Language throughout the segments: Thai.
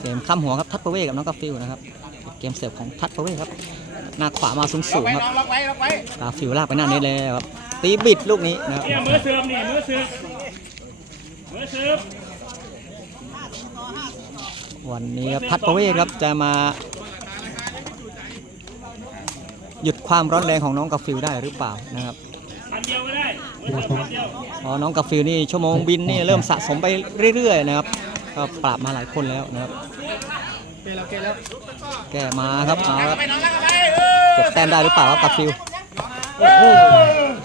เกมข้ามหัวครับทัดประเวศกับน้องกาฟิลนะครับเกมเสิร์ฟของทัดประเวศครับหน้าขวามาสูงสูงๆครับล็อกไว้ล็อกไว้กาฟิลลากไปหน้าเน็ตเลยครับตีบิดลูกนี้นะครับเนี่ยมือเสิร์ฟนี่มือเสิร์ฟมือเสิร์ฟวันนี้ครับทัดประเวศครับจะมาหยุดความร้อนแรงของน้องกาฟิลได้หรือเปล่านะครับอันเดียวก็ได้มือเสิร์ฟอันเดียวเพราะน้องกาฟิลนี่ชั่วโมงบินนี่เริ่มสะสมไปเรื่อยๆนะครับ ก็ปราบมาหลายคนแล้วนะครับแก้มาครับเอาครับไปน้องล็อกไว้เออเก็บแต้มได้หรือเปล่าครับกาฟิล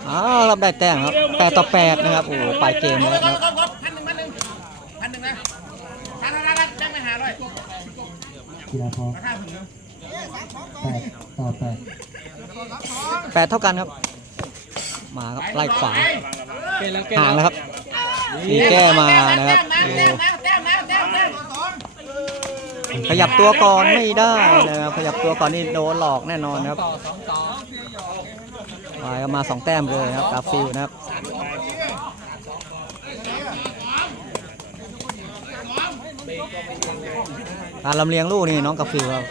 อ้าวรับได้แต้มครับแปดต่อแปดนะครับโอ้โหปลายเกมแล้วนะครับก็ก็พันหนึ่งพันหนึ่งพันหนึ่งนะพันละละแจ้งไปหาด้วยกีฬาพอราคาถึงแปดต่อแปดแปดเท่ากันครับ มาครับไล่ขวาห่างแล้วครับนี่แก้มานะครับ แต้ม โอ้ แต้มแต้มแต้มแต้มแต้ม ขยับตัวก่อนไม่ได้นะครับขยับตัวก่อนนี่โดนหลอกแน่นอนครับไปก็มาสองแต้มเลยครับกาฟิลนะครับการลำเลียงลูกนี่น้องกาฟิลครับ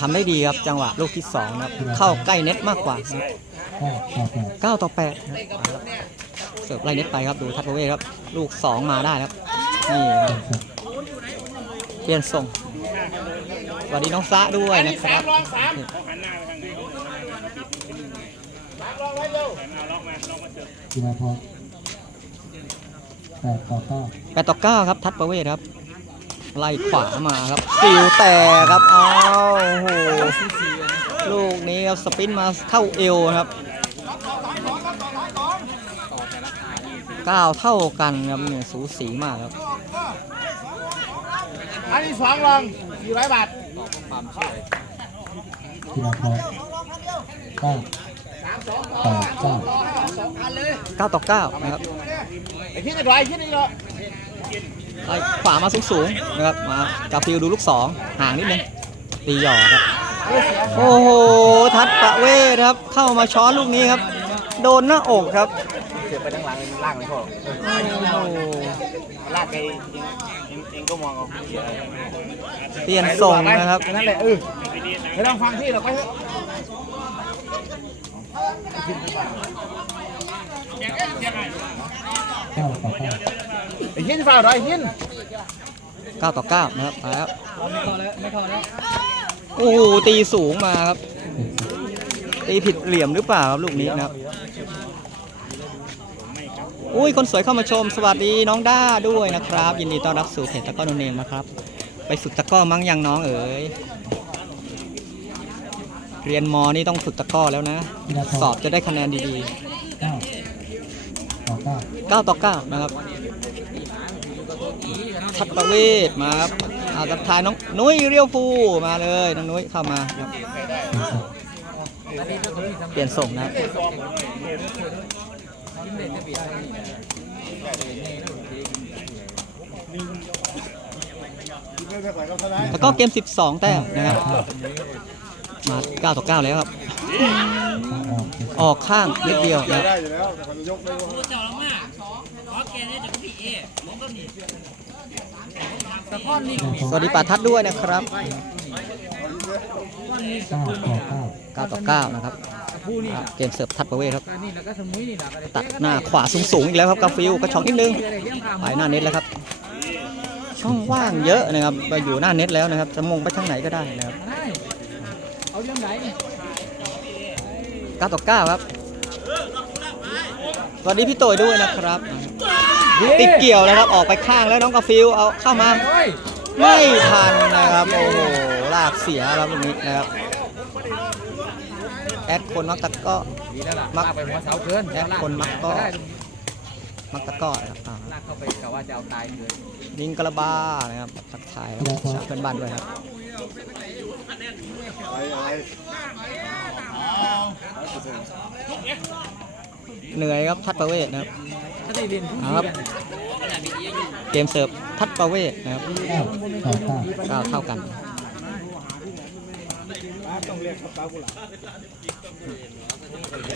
ทำได้ดีครับจังหวะลูกที่สองนะครับเข้าใกล้เน็ตมากกว่าเก้าต่อแปด9ต่อ8นะครับเสิร์ฟไล่เน็ตไปครับดูทัดโรเวครับ ลูก 2 มาได้ครับ นี่ครับ ลี่ยนส่งสวัสดีน้องซะด้วยนะครับลองสามเขาหันหน้าไปทางไหนเขาหันหน้าไปทางไหนปิดปิดนิดนึงลองไว้เร็วแต่มาล็อกมาล็อกมาเสิร์ฟกีฬาพอแปดต่อเก้า8ต่อ9ครับ ทัดประเวศครับ ไล่ขวามาครับฟิวแต่ครับอ้าวโอ้โหลูกนี้ครับสปินมาเข้าเอวนะครับเก้าเท่ากันครับเนี่ยสูสีมากครับ อันที่สองลองสี่ร้อยบาทกีฬาพอเก้าแปดเก้า9ต่อ9นะครับไอ้ที่จะร้อยที่นี่เหรอไล่ขวามาสูงๆนะครับมากาฟิลดูลูก2ห่างนิดนึงตีหยอดครับโอ้โหทัดประเวศครับ เข้ามาช้อนลูกนี้ครับ โดนหน้าอกครับเสียไปทั้งหลังลากไปพ่อโอ้โหลากไปเองเองก็มองเอาเปลี่ยนส่งนะครับ นั่นแหละเออไม่ต้องฟังพี่หรอกไปเถอะเก้าต่อเก้าไอ้หินฝ่าหน่อยหิน9ต่อ9นะครับไปครับโอ้โหตีสูงมาครับ ตีผิดเหลี่ยมหรือเปล่าครับลูกนี้นะครับอุ้ยคนสวยเข้ามาชม สวัสดีน้องด้าด้วยนะครับ ยินดีต้อนรับสู่เพจตะก้อโนเนมนะครับ ไปฝึกตะก้อมั้งยังน้องเอ๋ยเรียนมอนี่ต้องฝึกตะก้อแล้วนะ สอบจะได้คะแนนดีเก้าต่อเก้าๆ9ต่อ9นะครับทัดประเวศมาครับอาทักทายน้องนุ้ยเรียวภูมาเลยน้องนุ้ยเข้ามาครับ เปลี่ยนส่งนะครับแล้วก็เกม 12 แต้มนะครับ มา 9 ต่อ 9 แล้วครับ ออกข้างนิดเดียวนะสวัสดีป่าทัดด้วยนะครับ เก้าต่อเก้า9ต่อ9นะครับครับ เกมเสิร์ฟทัดประเวศครับ ตัดหน้าขวาสูงๆอีกแล้วครับกาฟิลกระชอกนิดนึงไปหน้าเน็ตแล้วครับ ช่องว่างเยอะนะครับไปอยู่หน้าเน็ตแล้วนะครับ จะมงไปทางไหนก็ได้นะครับ9ต่อ9ครับสวัสดีพี่โตยด้วยนะครับ ติดเกี่ยวแล้วครับออกไปข้างแล้วน้องกาฟิลเอาเข้ามา ไม่ทันนะครับโอ้โห ลากเสียครับตรงนี้นะครับแอดคนมักตะก็มักไปหัวเสาเกินแอดคนมักก็มักตะก็นะครับอ่าลากเข้าไปกะว่าจะเอาตายเลยลิงกระบานะครับทักทายชาวเพื่อนบ้านด้วยครับเหนื่อยครับทัดประเวศนะครับถ้าได้เรียนผู้เอาครับ เกมเสิร์ฟทัดประเวศนะครับเก้าต่อเก้าก็เท่ากัน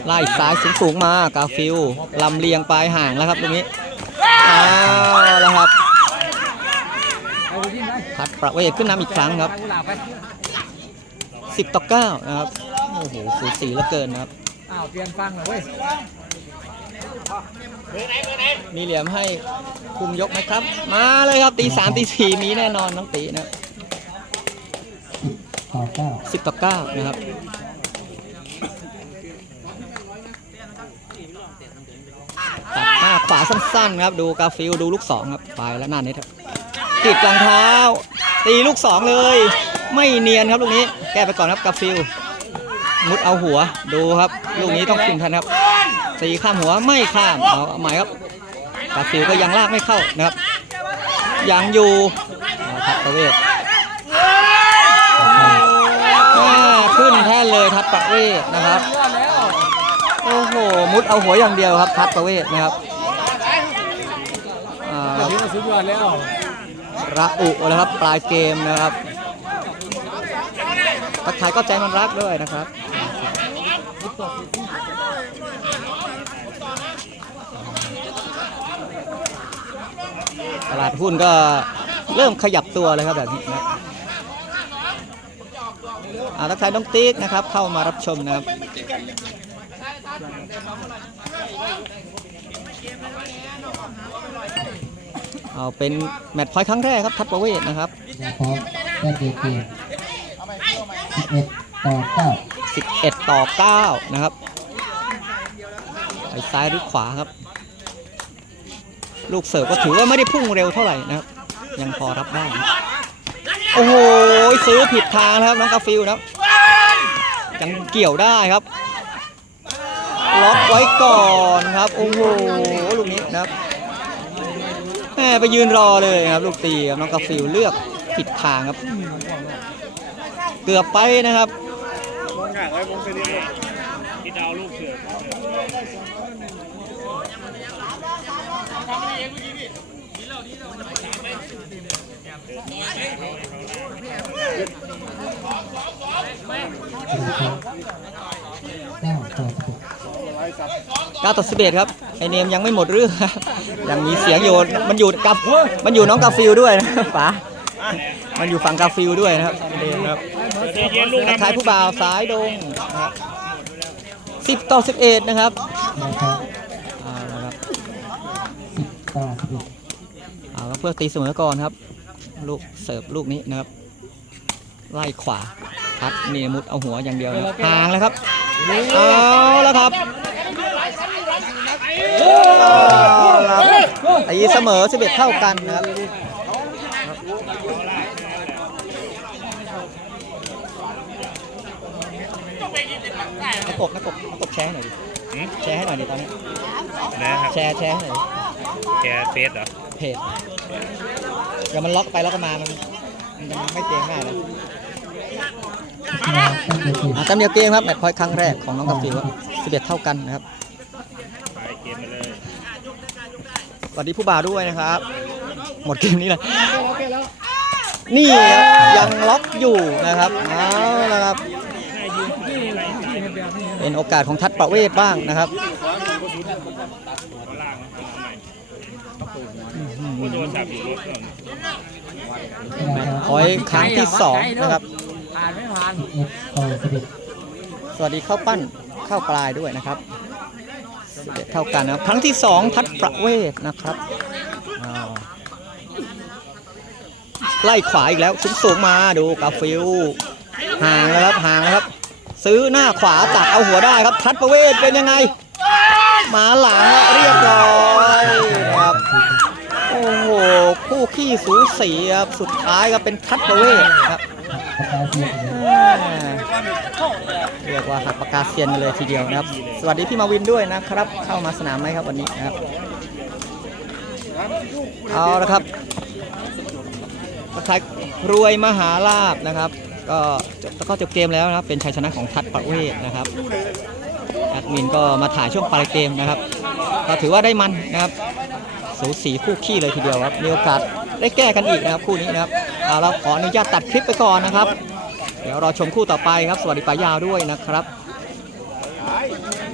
ไล่ซ้ายสูงๆมากาฟิลลำเลียงปลายห่างแล้วครับตรงนี้อ้าวแล้วครับเอาไปที่ไหนทัดประเวศขึ้นนำอีกครั้งครับกุหลาบไป10 ต่อ9นะครับโอ้โหสูสีเหลือเกินนะครับอ้าวเปลี่ยนฟังเลยเว้ยมีเหลี่ยมให้คุมยกไหมครับ มาเลยครับตีสามตีสี่มีแน่นอนน้องตีนะ ต่อเก้าสิบต่อเก้านะครับตัดหน้าขวาสั้นๆครับดูกาฟิลดูลูกสองครับไปแล้วหน้าน็ตครับติดรองเท้า ตีลูกสองเลย ไม่เนียนครับลูกนี้ แก้ไปก่อนครับกาฟิลมุดเอาหัวดูครับ ลูกนี้ต้องคืนทันครับตีข้ามหัวไม่ข้ามเอาเอาใหม่ครับกาฟิลก็ยังลากไม่เข้านะครับยังอยู่เอาทัดประเวศ ประเวศนะครับยอดแล้วโอ้โห มุดเอาหัวอย่างเดียวครับ ทัดประเวศนะครับอ่าถือว่าสุดยอดแล้วระอุแล้วครับ ปลายเกมนะครับทักทายก็ใจมันรักด้วยนะครับตลาดหุ้นก็เริ่มขยับตัวเลยครับแบบนี้นะ อ่าทักทายน้องติ๊กนะครับ เข้ามารับชมนะครับเอาเป็นแมตช์พอยต์ครั้งแรกครับทัดประเวศนะครับยังพร้อมได้เกมเกมสิบเอ็ดต่อเก้า11 ต่อ 9 นะครับไปซ้ายหรือขวาครับ ลูกเสิร์ฟก็ถือว่าไม่ได้พุ่งเร็วเท่าไหร่นะครับ ยังพอรับได้ โอ้โหซื้อผิดทางนะครับน้องกาฟิลนะครับยังเกี่ยวได้ครับ ล็อกไว้ก่อนครับ โอ้โหลูกนี้นะครับแหมไปยืนรอเลยครับ ลูกตีครับน้องกาฟิลเลือกผิดทางครับ เกือบไปนะครับที่ดาวลูกเสือเก้าต่อสิบเอ็ด9ต่อ11ครับไอเนมยังไม่หมดเรื่องยังมีเสียงอยู่มันอยู่กับมันอยู่น้องกาฟิลด้วยนะป๋ามันอยู่ฝั่งกาฟิลด้วยนะครับไอเนมครับเดี๋ยวเย็นลูกทักทายผู้บ่าวซ้ายดงนะครับ10ต่อ11นะครับนะครับ เอาละครับ สิบต่อสิบเอ็ด เอาละเพื่อตีเสมอก่อนครับ ลูกเสิร์ฟลูกนี้นะครับ ไล่ขวาพัดเนมุดเอาหัวอย่างเดียวนะครับห่างแล้วครับเอาแล้วครับเอาละครับตีเสมอ 11 เท่ากันนะครับนักกบนักกบนักกบแชร์ให้หน่อยดิแชร์ให้หน่อยดิตอนนี้นะครับแชร์แชร์ให้หน่อยดิแกเฟสเหรอเพจ เดี๋ยวมันล็อกไปล็อกกันมา มันมันยังไม่เจ๊งง่ายเลยมาตั้งเกมเกมอะจำเดียวเกมครับแมตช์พอยต์ครั้งแรกของน้องกาฟิวครับ11เท่ากันนะครับไปเกมไปเลยสวัสดีผู้บ่าวด้วยนะครับ หมดเกมนี้เลยนี่ครับยังล็อกอยู่นะครับเอาละครับ เป็นโอกาสของทัดประเวศบ้างนะครับ ผู้โทรศัพท์อยครั้งที่สองนะครับ ผ่านไม่ผ่านสวัสดีข้าวปั้นข้าวปลายด้วยนะครับเท่ากันนะครับครั้งที่2ทัดประเวศนะครับไล่ขวาอีกแล้วสูงสูงมาดูกาฟิลห่างแล้วครับห่างแล้วครับ ซื้อหน้าขวาตักเอาหัวได้ครับ ทัดประเวศเป็นยังไง มาหลังเรียบร้อย ขี้สูสีครับสุดท้ายก็เป็นทัดประเวศครับเรียกว่าหักปากกาเซียนเลยทีเดียวนะครับ สวัสดีพี่มาวินด้วยนะครับ เข้ามาสนามไหมครับวันนี้นะครับเอาละครับทักทายรวยมหาลาบนะครับ ก็จบก็จบเกมแล้วนะครับเป็นชัยชนะของทัดปะเวศนะครับแอดมินก็มาถ่ายช่วงปลายเกมนะครับ ก็ถือว่าได้มันนะครับ สูสีคู่ขี้เลยทีเดียวครับมีโอกาส ได้แก้กันอีกนะครับคู่นี้นะครับเอาเราขออนุญาตตัดคลิปไปก่อนนะครับ เดี๋ยวรอชมคู่ต่อไปครับ สวัสดีปายาวด้วยนะครับ